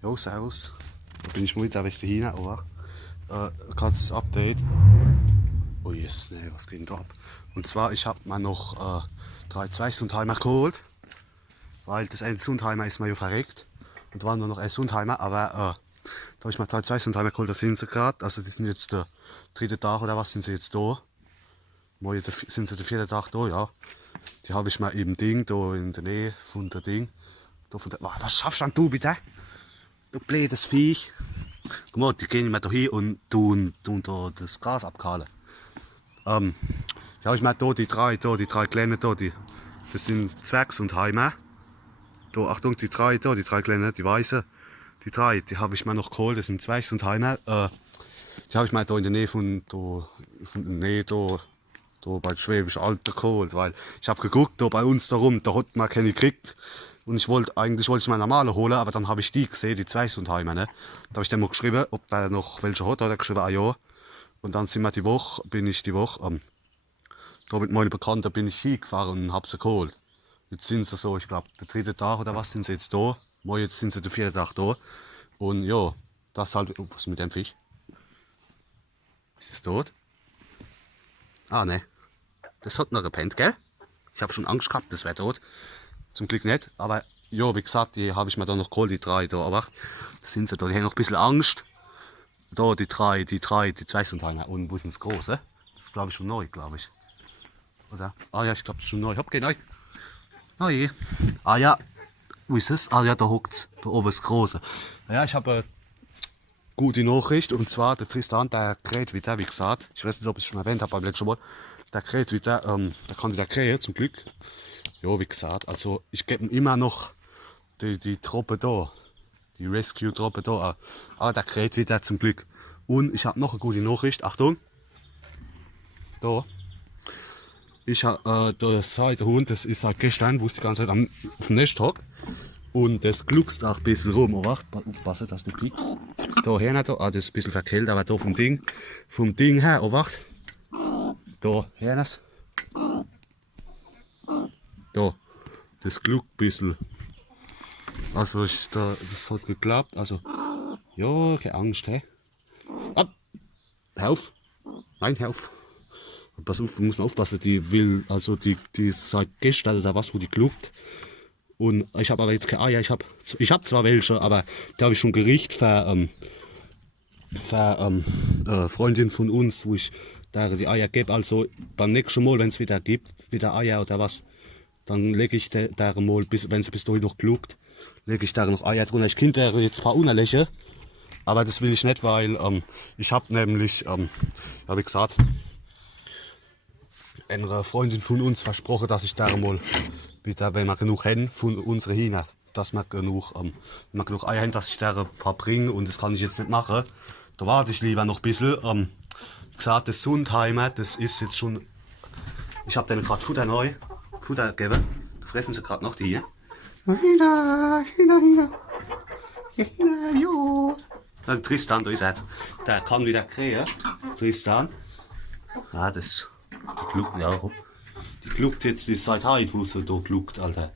Jo, servus. Da bin ich mal wieder recht hin, aber gerade das Update. Oh Jesus, nee, was geht denn da ab? Und zwar, ich habe mir noch 3 Sundheimer geholt, weil das eine Sundheimer ist mir ja verreckt. Und war nur noch ein Sundheimer, aber da habe ich mir 2 Sundheimer geholt, da sind sie gerade. Also die sind jetzt der 3. Tag oder was sind sie jetzt da. Morgen sind sie der 4. Tag da, ja. Die habe ich mir im Ding, da in der Nähe von der Ding. Da von der, was schaffst denn du bitte? Du blödes Viech. Guck mal, die gehen immer da hin und tun da das Gras abkahlen. Ja, ich meine, da die drei Kleinen da, das sind Zwergsundheimer. Da, Achtung, die drei Kleinen, die weißen. Die habe ich mir noch geholt, das sind Zwergsundheimer. Die habe ich mir da in der Nähe da bei Schwäbisch Alter geholt, weil ich habe geguckt, da bei uns darum, da hat man keine gekriegt. Und eigentlich wollte ich mir normale holen, aber dann habe ich die gesehen, die Zwergsundheimer, ne? Da habe ich dem mal geschrieben, ob der noch welche hat, da hat er geschrieben, ah ja. Und dann bin ich die Woche, da mit meinen Bekannten bin ich hingefahren und habe sie geholt. Jetzt sind sie so, ich glaube, der 3. Tag oder was sind sie jetzt da. Morgen jetzt sind sie der 4. Tag da. Und ja, das halt, was ist mit dem Fisch? Ist es tot? Ah, ne. Das hat noch gepennt, gell? Ich habe schon Angst gehabt, das wäre tot. Zum Glück nicht, aber ja, wie gesagt, die habe ich mir dann noch geholt, die drei da. Aber da sind sie da, die haben noch ein bisschen Angst. Da, die zwei sind einer. Und wo ist denn das Große? Das ist, glaube ich, schon neu, glaube ich. Oder? Ah ja, ich glaube, das ist schon neu. Hopp, geh neu. Oh je. Ah ja, wo ist es? Ah ja, da hockt's. Da oben ist das Große. Ja, ich habe eine gute Nachricht. Und zwar, der Tristan, der kräht wieder, wie gesagt. Ich weiß nicht, ob ich es schon erwähnt habe beim letzten Mal. Der kräht wieder, der kann wieder krähen, zum Glück. Ja, wie gesagt, also ich gebe ihm immer noch die Truppe da. Die Rescue-Truppe da. Aber der kräht wieder, zum Glück. Und ich habe noch eine gute Nachricht. Achtung. Da. Ich habe das zweite Hund, das ist seit gestern, wo ich die ganze Zeit auf dem Nest hockt. Und das gluckst auch ein bisschen rum. Oh, wacht, aufpassen, dass du piekst. Da her, da, das ist ein bisschen verkältet, aber da vom Ding her, oh, wacht. Da her, das. Da, das gluckt ein bisschen. Also, das hat geklappt. Also, ja, keine Angst, hä? Ab! Hör auf! Nein, hör auf! Pass auf, muss man aufpassen, die ist seit gestern oder was, wo die gluckt. Und ich habe aber jetzt keine Eier, ich hab zwar welche, aber da habe ich schon Gericht für Freundin von uns, wo ich da die Eier gebe. Also beim nächsten Mal, wenn es wieder gibt, wieder Eier oder was, dann lege ich da mal, wenn sie bis dahin noch gluckt, lege ich da noch Eier drunter. Ich könnte jetzt ein paar unerlächeln, aber das will ich nicht, weil ich habe nämlich, ja, wie gesagt, einer Freundin von uns versprochen, dass ich da mal wieder, wenn wir genug haben, von unseren Hühnern, dass wir genug Eier haben, dass ich da verbringe, und das kann ich jetzt nicht machen. Da warte ich lieber noch ein bisschen. Wie gesagt, das Sundheimer, das ist jetzt schon, ich habe denen gerade Futter gegeben. Da fressen sie gerade noch die hier. Hühner, jo. Tristan, da ist er. Der kann wieder krähen. Tristan. Ja, die gluckt, ja. Die gluckt jetzt, die ist seit heute, wo sie da gluckt, Alter.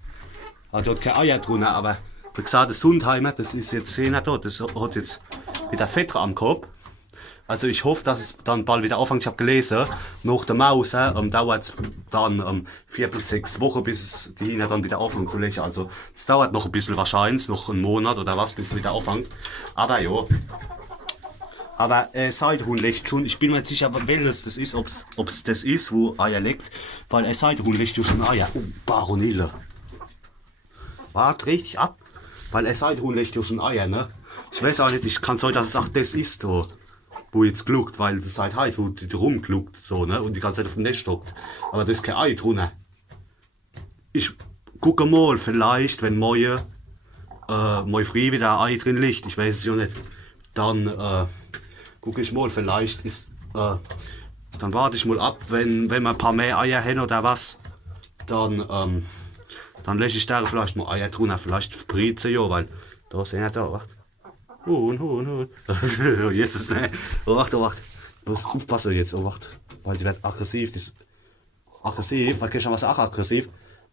Also, die hat keine Eier drin, aber wie gesagt, das Sundheimer, das ist jetzt da, das hat jetzt wieder Fett am Kopf. Also ich hoffe, dass es dann bald wieder anfängt. Ich habe gelesen, nach der Maus dauert es dann 4 bis 6 Wochen, bis die Hühner dann wieder anfangen zu legen. Also es dauert noch ein bisschen wahrscheinlich, noch einen Monat oder was, bis es wieder anfängt. Aber ja. Aber Seidehuhn legt schon, ich bin mir nicht sicher, welches das ist, ob es das ist, wo Eier legt, weil Seidehuhn legt ja schon Eier. Oh, Baronille. Wart richtig ab, weil Seidehuhn legt ja schon Eier, ne? Ich weiß auch nicht, ich kann sagen, dass es auch das ist, wo jetzt gluckt, weil das seit heute, wo die rumgluckt, so, ne? Und die ganze Zeit auf dem Nest stockt. Aber das ist kein Ei drunter. Ich gucke mal, vielleicht, wenn morgen früh wieder ein Ei drin liegt, ich weiß es ja nicht, dann gucke ich mal, vielleicht ist, dann warte ich mal ab, wenn wir ein paar mehr Eier haben oder was, dann lege ich da vielleicht mal Eier drunter, vielleicht Spritze, ja, weil da sind ja da, wacht. Huhn. Jesus, ne. Oh, wacht. Du musst aufpassen jetzt, oh, wacht. Weil die wird aggressiv, weil gestern war sie auch aggressiv.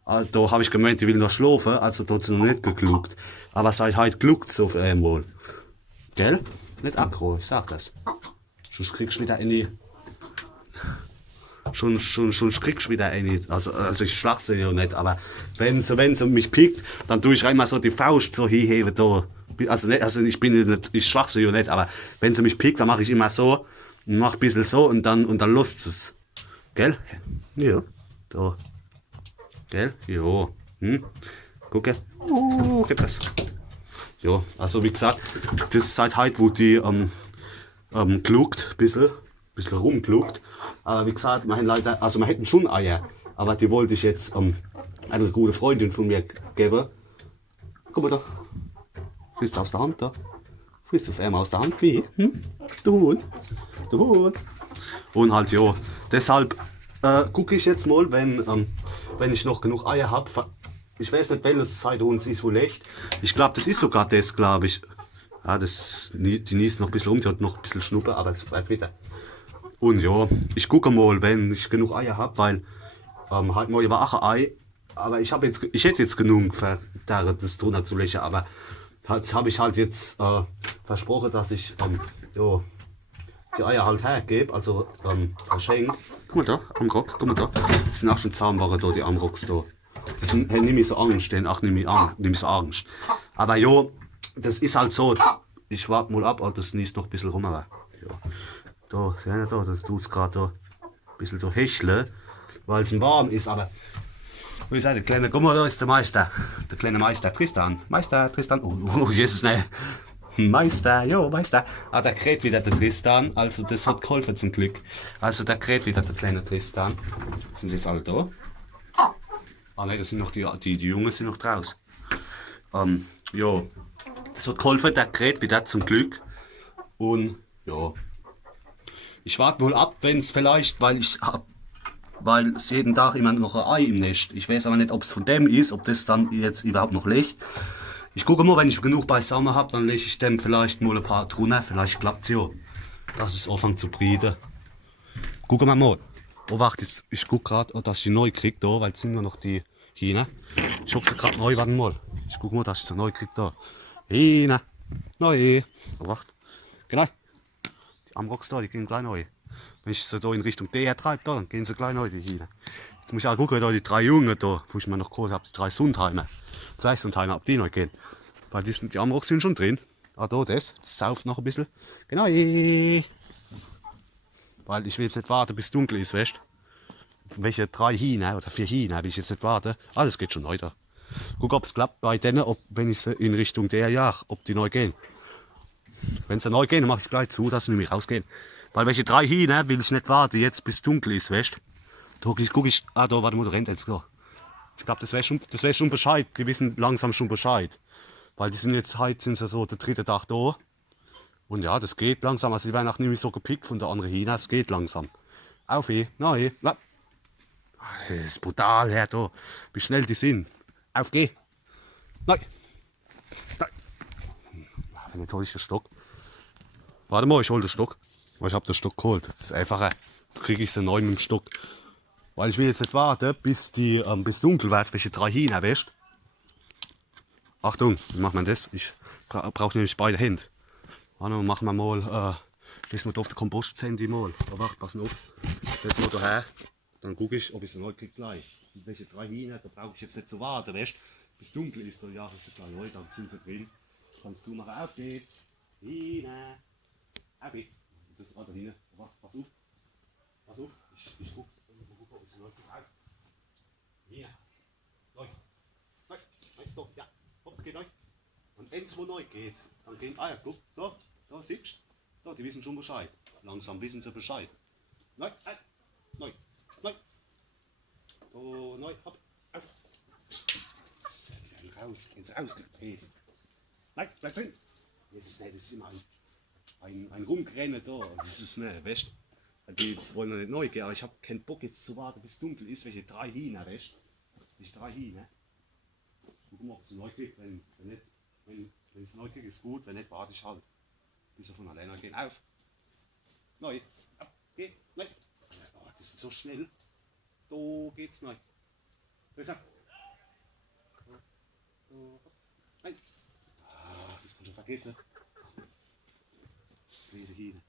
Da habe ich gemeint, die will noch schlafen, also da hat sie noch nicht gegluckt. Aber seit heute gluckt sie auf einmal. Gell? Nicht aggro, ich sag das. Sonst kriegst du wieder eine. Schon kriegst du wieder eine. Also ich schlag sie ja nicht, aber wenn sie mich pickt, dann tue ich einmal so die Faust so hinheben da. Also ich bin nicht, ich schlag sie ja nicht, aber wenn sie mich pickt, dann mache ich immer so und mach ein bisschen so und dann lässt es. Gell? Ja. Da. Gell? Ja. Gucke. Gib das. Ja, also wie gesagt, das ist seit heute, wo die gluckt, bisschen rumgluckt. Aber wie gesagt, wir haben leider, also wir hätten schon Eier, aber die wollte ich jetzt eine gute Freundin von mir geben. Guck mal da, frisst aus der Hand da. Frisst auf einmal aus der Hand, wie? Du Hund, du Hund. Und halt ja, deshalb gucke ich jetzt mal, wenn ich noch genug Eier habe. Ich weiß nicht, welches Zeithund ist wohl echt. Ich glaube, das ist sogar das, glaube ich. Ja, die niest noch ein bisschen rum, die hat noch ein bisschen Schnuppe, aber es bleibt wieder. Und ja, ich gucke mal, wenn ich genug Eier habe, weil halt mal war auch ein Ei, aber ich hätte jetzt genug für das drunter zu legen, aber das habe ich halt jetzt versprochen, dass ich ja, die Eier halt hergebe, also verschenke. Guck mal da, am Rock, guck mal da. Das sind auch schon Zahnware da, die Amrocks da. Das sind, hey, nimm ich so Angst, denn ach, nimm ich so Angst. Aber ja, das ist halt so. Ich warte mal ab, das niest noch ein bisschen rum, aber ja. Da, ja, da, das tut es gerade da ein bisschen da hecheln, weil es warm ist, aber wie gesagt, der kleine, guck mal, da ist der Meister. Der kleine Meister Tristan. Meister Tristan. Oh Jesus, nein. Meister, jo, Meister. Ah, da kräht wieder der Tristan. Also, das hat geholfen zum Glück. Also, da kräht wieder der kleine Tristan. Sind jetzt alle da? Ah, nein, das sind noch die Jungen sind noch draußen. Ja, das hat geholfen, der kräht wieder zum Glück. Und, ja. Ich warte mal ab, wenn es vielleicht, weil es jeden Tag immer noch ein Ei im Nest. Ich weiß aber nicht, ob es von dem ist, ob das dann jetzt überhaupt noch legt. Ich gucke mal, wenn ich genug beisammen habe, dann lege ich dem vielleicht mal ein paar drunter. Vielleicht klappt es ja. Dass es anfängt zu brieden. Gucken wir mal. Oh, warte, ich gucke gerade, dass ich die neu kriege da, weil es sind nur noch die Hähner. Ich hoffe sie gerade neu, warte mal. Ich gucke mal, dass ich sie neu kriege da. Hähner. Neu. Oh, warte. Genau. Die Amrocks da, die gehen gleich neu. Wenn ich sie da in Richtung DR treibe, dann gehen sie gleich neu, die Hähner. Jetzt muss ich auch gucken, da die 3 Jungen da, wo ich mir noch geholt habe, die 3 Sundheimer. 2 Sundheimer, ob die neu gehen. Weil die Amrocks sind schon drin. Ah, da, das sauft noch ein bisschen. Genau. Weil ich will jetzt nicht warten, bis es dunkel ist, weißt du? Welche 3 Hähner oder 4 Hähner will ich jetzt nicht warten. Alles geht schon neu da. Guck, ob es klappt bei denen, wenn ich sie in Richtung der jage, ob die neu gehen. Wenn sie neu gehen, dann mache ich gleich zu, dass sie nämlich rausgehen. Weil welche 3 Hähner will ich nicht warten, jetzt bis es dunkel ist, weißt du? Da guck ich, ah, da, warte mal, da rennt jetzt da. Ich glaube, das weiß schon Bescheid. Die wissen langsam schon Bescheid. Weil die sind jetzt, heute sind sie so der 3. Tag da. Und ja, das geht langsam. Also die werden auch nicht so gepickt von der anderen Hähner. Es geht langsam. Auf, nein, das ist brutal, Herr, da. Wie schnell die sind. Auf, geh. Nein. Nein. Wenn nicht, hol ich den Stock. Warte mal, ich hol den Stock. Weil ich habe den Stock geholt. Das ist einfacher. Da kriege ich sie neu mit dem Stock. Weil ich will jetzt nicht warten, bis dunkel wird, welche 3 Hähner, weißt du? Achtung, wie macht man das? Ich brauche nämlich beide Hände. Also machen wir mal, das mal auf den Kompostzenti mal. Da warte, pass auf. Jetzt mal daher. Dann gucke ich, ob ich sie neu kriege gleich. Und welche 3 Hähner, da brauche ich jetzt nicht zu warten, weißt du? Bis dunkel ist, da ja, ist sie gleich neu, dann sind sie drin. Kannst du machen, auf geht's. Hähner. Auf geht's. Das ist da hinten. Warte, pass auf. Pass auf. Ich gucke, ob ich sie neu kriege. Auf. Hähner. Neu. Neu. Stopp, ja. Hopp, geht neu. Und wenn es wo neu geht, dann gehen, ah ja, guck, da siehst du, die wissen schon Bescheid. Langsam wissen sie Bescheid. Neu, neu, neu. Da, neu, hopp, auf. Das ist ja wieder raus, gehen sie ausgepäst. Nein, bleib drin. Das ist nicht, das ist immer ein Rumrennen da. Das ist nicht, weißt du. Die wollen noch nicht neu gehen, aber ich habe keinen Bock jetzt zu warten, bis es dunkel ist, welche 3 Hähner, weißt du. Welche 3 Hähner. Gucken wir, ob es neu geht, wenn nicht. Wenn es neu geht, ist gut, wenn nicht, warte ich halt. Bis er von alleine gehen. Auf! Neu! Ab! Geh! Neu! Oh, das ist so schnell. Da geht's neu. Da ist er. Nein. Ah, das kannst du vergessen. Blöde Hühner.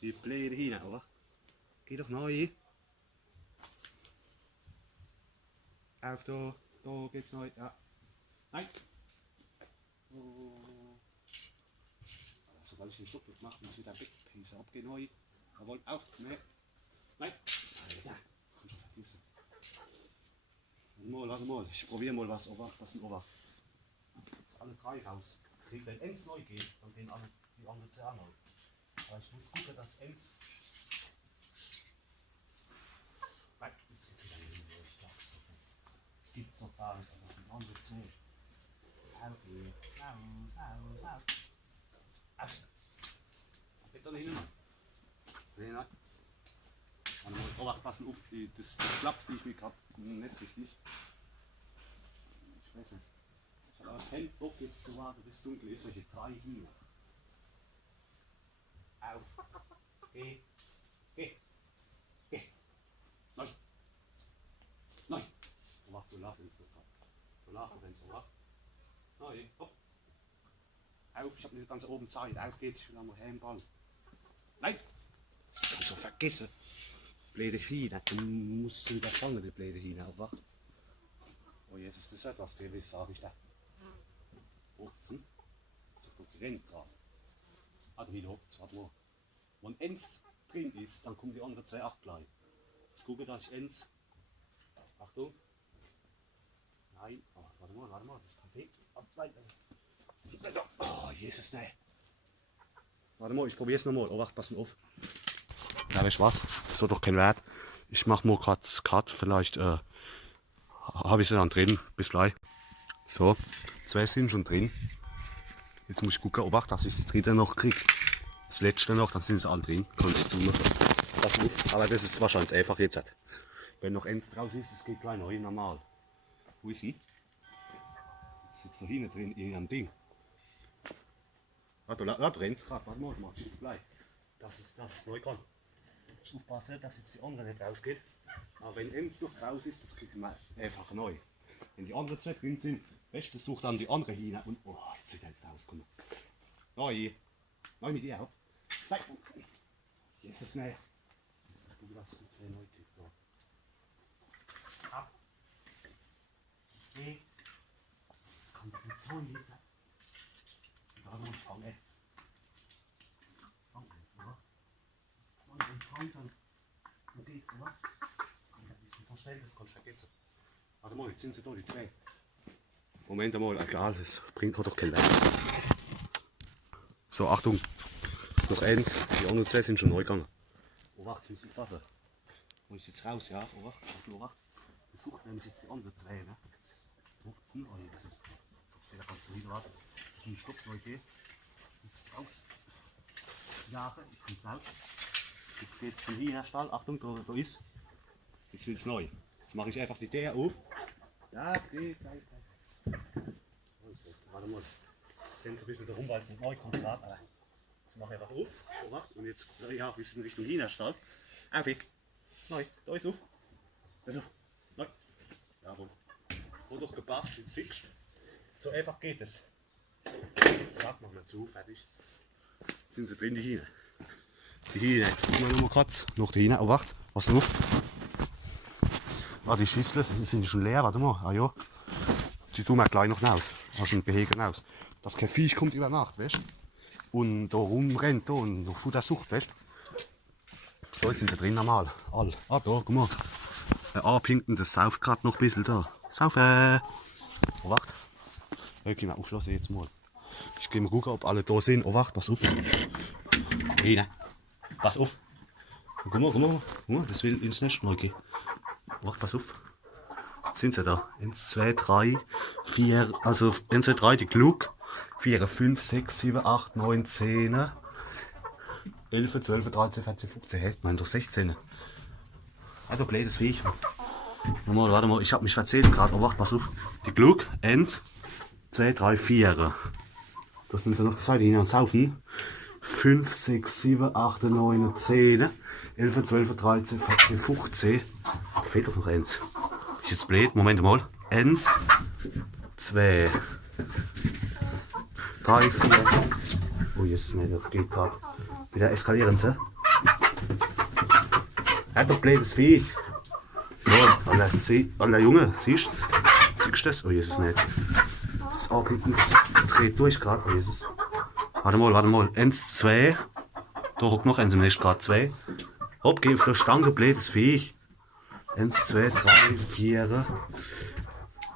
Die blöde Hühner, aber. Geh doch neu. Auf da. Da geht's neu. Ja. Nein. Oh. Sobald ich den Schluck mache, muss wieder Backpiece abgehen neu. Jawohl, auf. Nee. Nein. Ja. Das kannst du vergessen. Warte mal. Ich probiere mal was. Obacht, was ein Obacht. Das alle drei raus. Wenn eins neu geht, dann gehen alle die anderen zwei neu. Aber ich muss gucken, dass eins. Nein, jetzt geht's wieder nicht mehr. Ich dachte, es gibt doch gar nicht, aber die andere zwei. Geht da nicht hin. Sehen wir. Warte mal, Obacht, passen auf, das klappt nicht, mir gerade nicht richtig. Ich weiß nicht. Ich habe aber keinen Bock jetzt zu warten, bis es dunkel ist, solche drei Hühner. Auf. Geh. Nein. Obacht, du lachst jetzt gerade. Du lachst jetzt, Obacht. Nein, hopp. Auf, ich habe nicht ganz oben Zeit. Auf geht's, ich will einmal Ball. Nein. Das kannst du vergessen. Blöde Hühner, du musst sie wieder fangen, die blöde Hühner, Obacht. Oh, jetzt ist das etwas gewesen, sage ich da. 18. Das ist doch getrennt gerade. Ah, wieder hoch, warte mal. Wenn eins drin ist, dann kommen die anderen zwei auch gleich. Jetzt gucke, dass ich eins. Achtung. Nein, oh, warte mal, das ist perfekt. Oh, Jesus, nein. Warte mal, ich probiere es nochmal. Oh, wach, pass auf. Ja, weißt du was? Das wird doch kein Wert. Ich mach mal gerade Cut, vielleicht habe ich sie dann drin. Bis gleich. So, 2 sind schon drin. Jetzt muss ich gucken, ob ich das dritte noch kriege. Das letzte noch, dann sind sie alle drin. Kommt jetzt pass auf. Aber das ist wahrscheinlich einfach jetzt. Wenn noch eins draus ist, das geht gleich neu, normal. Wo ist sie? Sitzt da hinten drin in einem Ding. Du rennst gerade, warte mal, mach ich gleich. Dass es neu kann. Ich aufpassen, dass jetzt die andere nicht rausgeht. Aber wenn eins noch raus ist, das kriegen wir einfach neu. Wenn die anderen zwei drin sind, beste sucht dann die andere hin und oh, jetzt wird jetzt rauskommen. Neu mit ihr auch. Nein. Jesus, nein. Du darfst die 10 neu kriegen. Ab. Okay. Das kommt mit 2 Liter. Da muss ich fangen. Fang jetzt, oder? Und den Fang dann geht's, oder? Die sind so schnell, das kannst du vergessen. Warte mal, jetzt sind sie da, die 2. Moment mal, egal, das bringt doch kein Wert. So, Achtung. Noch eins, die anderen 2 sind schon neu gegangen. Oh, wach, ich muss aufpassen. Muss ich jetzt raus, ja? Oh, wach, oh, wach. Ich suche nämlich jetzt die anderen 2, ne? 15, oh, jetzt ist es. Da kannst du wieder warten. Ich muss Stopp neu gehen. Jetzt raus. Jahre, jetzt kommt's raus. Jetzt geht's zum Hühnerstall. Achtung, da ist. Jetzt wird's neu. Jetzt mache ich einfach die der auf. Ja, geht. Warte mal. Jetzt rennt es ein bisschen darum, weil es nicht neu kommt gerade. Aber ich mache einfach auf. Und jetzt ja, wir sind Richtung Hühnerstall. Auf jetzt. Neu. Da ist auf. Also, neu. Jawohl. Wurde doch gebastelt, siehst du? So einfach geht es. Zack, machen wir zu, fertig. Jetzt sind sie drin, die Hühner. Die Hühner, jetzt gucken wir nochmal kurz. Noch die Hühner, oh wacht, was noch? Ah, die Schüsseln sind schon leer, warte mal. Ah ja. Die tun wir gleich noch raus. Aus dem Gehege raus. Das kein Viech kommt über Nacht, weißt du? Und da rumrennt da und noch Futter sucht, weißt du? So, jetzt sind sie drin normal. All. Ah, da, guck mal. Der Abhinken, das sauft gerade noch ein bisschen da. Saufen! Oh, wacht. Okay, mal aufschlossen jetzt mal. Ich gehe mal gucken, ob alle da sind. Oh, wacht, pass auf. Hey, ne? Pass auf. Guck mal, das will ins Nest neu gehen. Wacht, pass auf. Sind sie da? 1, 2, 3, 4, also 1, 2, 3, die Klug. 4, 5, 6, 7, 8, 9, 10, 11, 12, 13, 14, 15, hey, nein, doch 16. Also blödes Viech. Warte mal, ich hab mich verzählt gerade. Oh, wacht, pass auf. Die Klug, 1, 2, 3, 4. Das sind sie noch der Seite hin und saufen. 5, 6, 7, 8, 9, 10, 11, 12, 13, 14, 15. Da fehlt doch noch eins. Ist jetzt blöd. Moment mal. 1, 2, 3, 4. Oh, jetzt nicht, das geht gerade. Wieder eskalieren sie. Er hat doch blödes Viech. Ja, Alter Junge, siehst du das? Oh, Jesus, nicht. Das Arm hinten dreht durch gerade. Oh, Jesus. Warte mal. 1, 2. Da hockt noch eins im nächsten Grad. 2. Hopp, geh auf der Stange, du blödes Viech. 1, 2, 3, 4.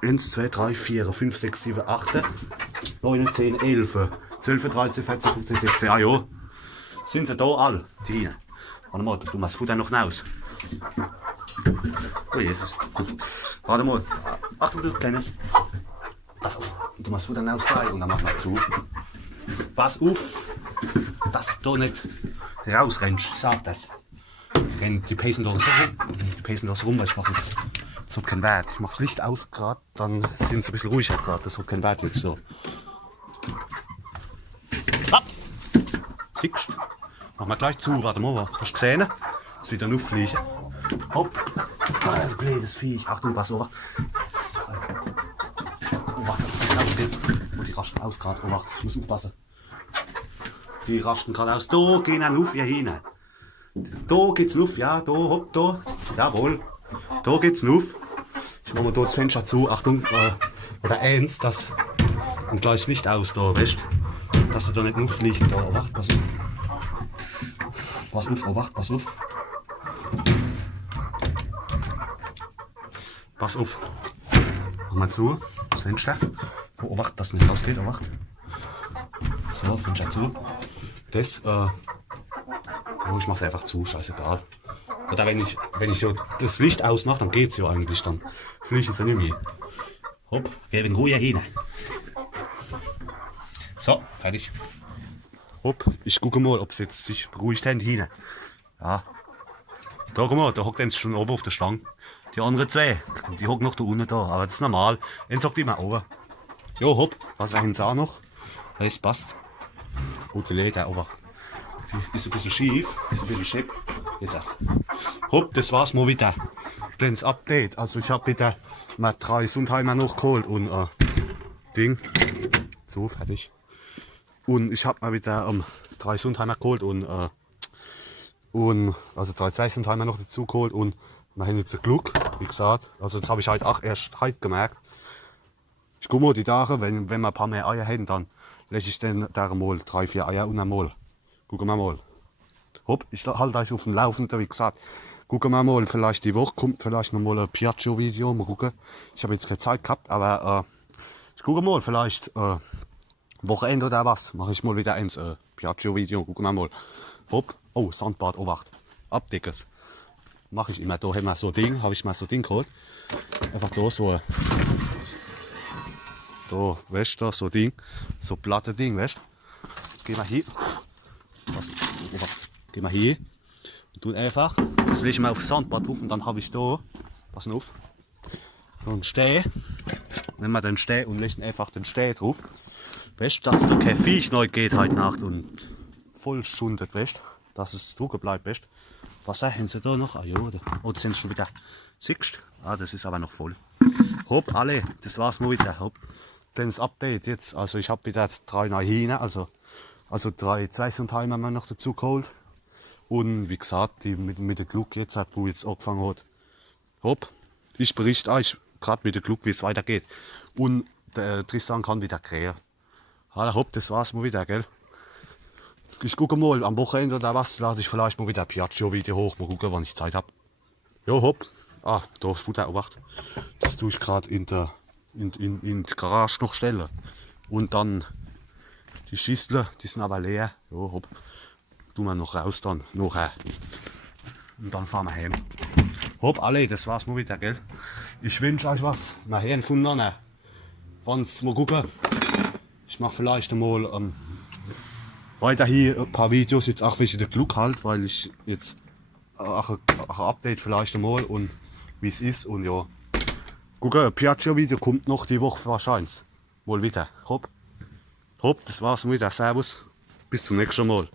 1, 2, 3, 4, 5, 6, 7, 8, 9, 10, 11, 12, 13, 14, 15, 16. Ah ja. Sind sie da alle? Die hier. Warte mal, du machst Futter noch raus. Oh Jesus. Warte mal. Achtung, du Kleines. Pass auf. Du machst Futter raus und dann machen wir zu. Pass auf, dass du nicht rausrennst. Ich sag das. Die pacen da so rum. Die pacen da so rum, weil ich mache jetzt. Das hat keinen Wert. Ich mache das Licht aus gerade, dann sind sie ein bisschen ruhiger gerade. Das hat keinen Wert jetzt so. Ab! Siehst du? Machen wir gleich zu. Warte mal, hast du gesehen? Jetzt wieder nur fliegen. Hopp! Oh, blödes Viech. Achtung, pass auf. Oh, warte, dass es nicht ausgeht. Oh, die rasten aus gerade. Oh, warte, ich muss aufpassen. Die rasten gerade aus. Da gehen dann auf, hier hin. Da geht's auf, ja, da, hopp, da. Jawohl. Da geht's auf. Ich mache mal da das Fenster zu. Achtung, oder eins, das. Und gleich das Licht aus, da, weißt du? Dass du da nicht auffliegen. Da, wacht, pass auf. Pass auf, wacht, pass auf. Pass auf. Mach mal zu, das Fenster. Oh, wacht, dass nicht rausgeht, wacht. So, Fenster zu. Das, oh, ich mach's einfach zu, scheißegal. Oder wenn ich ja das Licht ausmache, dann geht's ja eigentlich, dann fliegen sie nicht mehr. Hopp, geh in Ruhe hin. So, fertig. Hopp, ich gucke mal, ob sie jetzt sich beruhigt haben hin. Ja. Da, guck mal, da hockt eins schon oben auf der Stange. Die anderen 2, die hocken noch da unten da, aber das ist normal. Eins hockt immer oben. Jo, hopp, was ist auch noch? Das passt. Gute Leder, aber die ist ein bisschen schief, ist ein bisschen schepp. Jetzt auch. Hopp, das war's mal wieder. Kleines Update. Also ich habe wieder mal 3 Sundheimer noch geholt und Ding. So, fertig. Und ich habe mal wieder 3 Sundheimer geholt und also 3 Sundheimer noch dazu geholt und wir haben jetzt ein Glück, wie gesagt. Also das habe ich halt auch erst heute gemerkt. Ich gucke mal die Tage, wenn wir ein paar mehr Eier hätten, dann lässt ich dann da mal 3, 4 Eier und einmal. Gucken wir mal. Hopp, ich halte euch auf dem Laufenden, wie gesagt. Gucken wir mal, vielleicht die Woche kommt vielleicht noch mal ein Piaggio-Video. Mal gucken. Ich habe jetzt keine Zeit gehabt, aber ich gucke mal, vielleicht Wochenende oder was. Mache ich mal wieder ein Piaggio-Video. Gucken wir mal. Hopp, oh, Sandbad, oh, wacht. Abdecken. Mache ich immer. Da haben wir so ein Ding, habe ich mal so ein Ding geholt. Einfach da so. Da, weißt du, so ein Ding. So ein platte Ding, weißt du. Gehen wir hier. Gehen wir hier. Und tun einfach. Das lege ich mal auf das Sandbad drauf und dann habe ich da. Pass auf. So einen Steh. Nehmen wir den Steh und legen einfach den Steh drauf. Weißt du, dass da kein Viech neu geht heute Nacht und voll schundet, weißt du. Dass es trocken bleibt, weißt du. Was sagen sie da noch? Ah ja, oh, das sind schon wieder. Siehst du? Ah, das ist aber noch voll. Hopp, alle, das war's mal wieder. Hopp. Kleines Update jetzt. Also ich habe wieder 3 neue Hähne, also 3 Zweisundheimer haben wir noch dazu geholt. Und wie gesagt, die mit der Gluck jetzt hat, wo jetzt angefangen hat. Hopp, ich berichte euch gerade mit der Gluck, wie es weitergeht. Und der Tristan kann wieder krähen. Also, hopp, das war's mal wieder, gell? Ich gucke mal, am Wochenende oder was, lade ich vielleicht mal wieder ein Piaggio-Video hoch. Mal gucken, wann ich Zeit habe. Jo, hopp. Ah, da ist Futter, wacht. Das tue ich gerade in die Garage noch stellen. Und dann die Schüsseln, die sind aber leer. Jo, hopp. Tun wir noch raus dann, nachher. Und dann fahren wir heim. Hopp, alle, das war's mal wieder, gell? Ich wünsche euch was. Wir hören voneinander. Wann's mal gucken. Ich mache vielleicht einmal weiter hier ein paar Videos, jetzt auch welche der Glück halt, weil ich jetzt auch ein Update vielleicht einmal und wie es ist und ja. Gucken, ein Piaggio-Video kommt noch die Woche wahrscheinlich. Mal wieder. Hopp. Hopp, das war's mal wieder. Servus. Bis zum nächsten Mal.